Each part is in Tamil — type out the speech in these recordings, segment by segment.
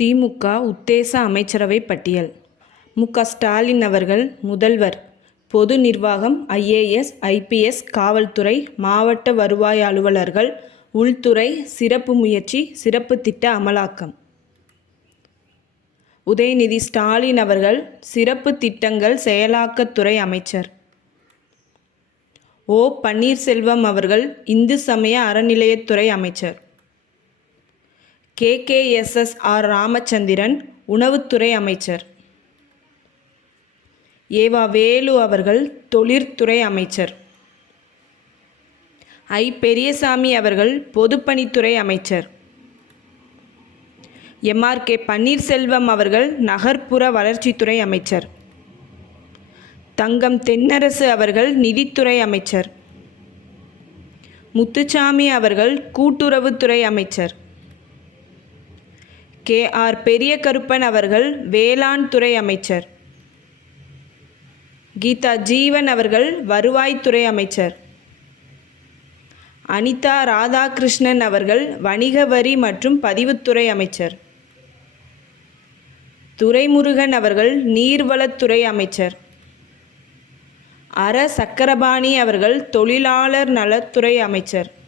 திமுக உத்தேச அமைச்சரவை பட்டியல். மு.க.ஸ்டாலின் அவர்கள் முதல்வர். பொது நிர்வாகம், IAS, IPS, காவல்துறை, மாவட்ட வருவாய் அலுவலர்கள், உள்துறை, சிறப்பு முயற்சி, சிறப்பு திட்ட அமலாக்கம். உதயநிதி ஸ்டாலின் அவர்கள் சிறப்பு திட்டங்கள் செயலாக்கத்துறை அமைச்சர். ஓ. பன்னீர்செல்வம் அவர்கள் இந்து சமய அறநிலையத்துறை அமைச்சர். KKSSR ராமச்சந்திரன் உணவுத்துறை அமைச்சர். ஏவா வேலு அவர்கள் தொழிற்துறை அமைச்சர். பெரியசாமி அவர்கள் பொதுப்பணித்துறை அமைச்சர். MRK பன்னீர்செல்வம் அவர்கள் நகர்ப்புற வளர்ச்சித்துறை அமைச்சர். தங்கம் தென்னரசு அவர்கள் நிதித்துறை அமைச்சர். முத்துசாமி அவர்கள் கூட்டுறவுத்துறை அமைச்சர். KR பெரியகருப்பன் அவர்கள் வேளாண் துறை அமைச்சர். கீதா ஜீவன் அவர்கள் வருவாய்த்துறை அமைச்சர். அனிதா ராதாகிருஷ்ணன் அவர்கள் வணிக வரி மற்றும் பதிவுத்துறை அமைச்சர். துரைமுருகன் அவர்கள் நீர்வளத்துறை அமைச்சர். சக்கரபாணி அவர்கள் தொழிலாளர் நலத்துறை அமைச்சர்.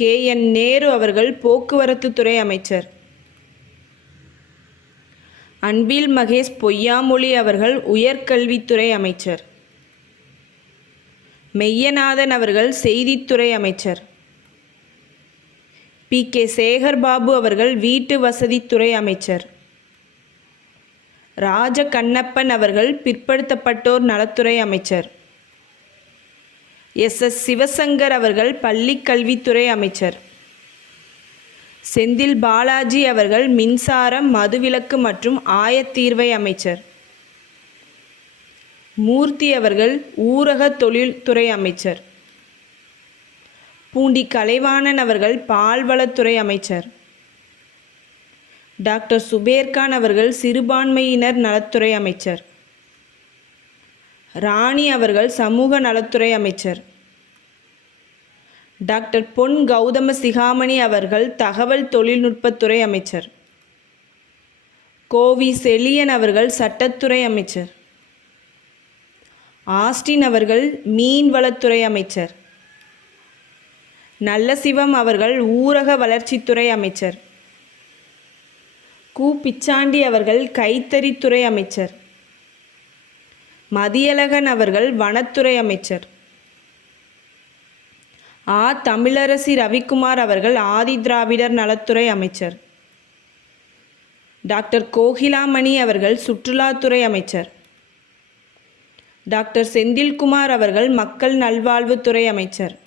KN நேரு அவர்கள் போக்குவரத்து துறை அமைச்சர். அன்பில் மகேஷ் பொய்யாமொழி அவர்கள் உயர்கல்வித்துறை அமைச்சர். மெய்யநாதன் அவர்கள் செய்தித்துறை அமைச்சர். PK சேகர்பாபு அவர்கள் வீட்டு வசதித்துறை அமைச்சர். ராஜகண்ணப்பன் அவர்கள் பிற்படுத்தப்பட்டோர் நலத்துறை அமைச்சர். SS சிவசங்கர் அவர்கள் பள்ளிக் கல்வித்துறை அமைச்சர். செந்தில் பாலாஜி அவர்கள் மின்சாரம், மதுவிலக்கு மற்றும் ஆயத்தீர்வை அமைச்சர். மூர்த்தி அவர்கள் ஊரக தொழில்துறை அமைச்சர். பூண்டி கலைவாணன் அவர்கள் பால்வளத்துறை அமைச்சர். டாக்டர் சுபேர்கான் அவர்கள் சிறுபான்மையினர் நலத்துறை அமைச்சர். ராணி அவர்கள் சமூக நலத்துறை அமைச்சர். டாக்டர் பொன் கௌதம சிகாமணி அவர்கள் தகவல் தொழில்நுட்பத்துறை அமைச்சர். கோவி செழியன் அவர்கள் சட்டத்துறை அமைச்சர். ஆஸ்டின் அவர்கள் மீன்வளத்துறை அமைச்சர். நல்லசிவம் அவர்கள் ஊரக வளர்ச்சித்துறை அமைச்சர். பிச்சாண்டி அவர்கள் கைத்தறித்துறை அமைச்சர். மதியழகன் அவர்கள் வனத்துறை அமைச்சர். தமிழரசி ரவிக்குமார் அவர்கள் ஆதிதிராவிடர் நலத்துறை அமைச்சர். டாக்டர் கோகிலாமணி அவர்கள் சுற்றுலாத்துறை அமைச்சர். டாக்டர் செந்தில்குமார் அவர்கள் மக்கள் நல்வாழ்வுத்துறை அமைச்சர்.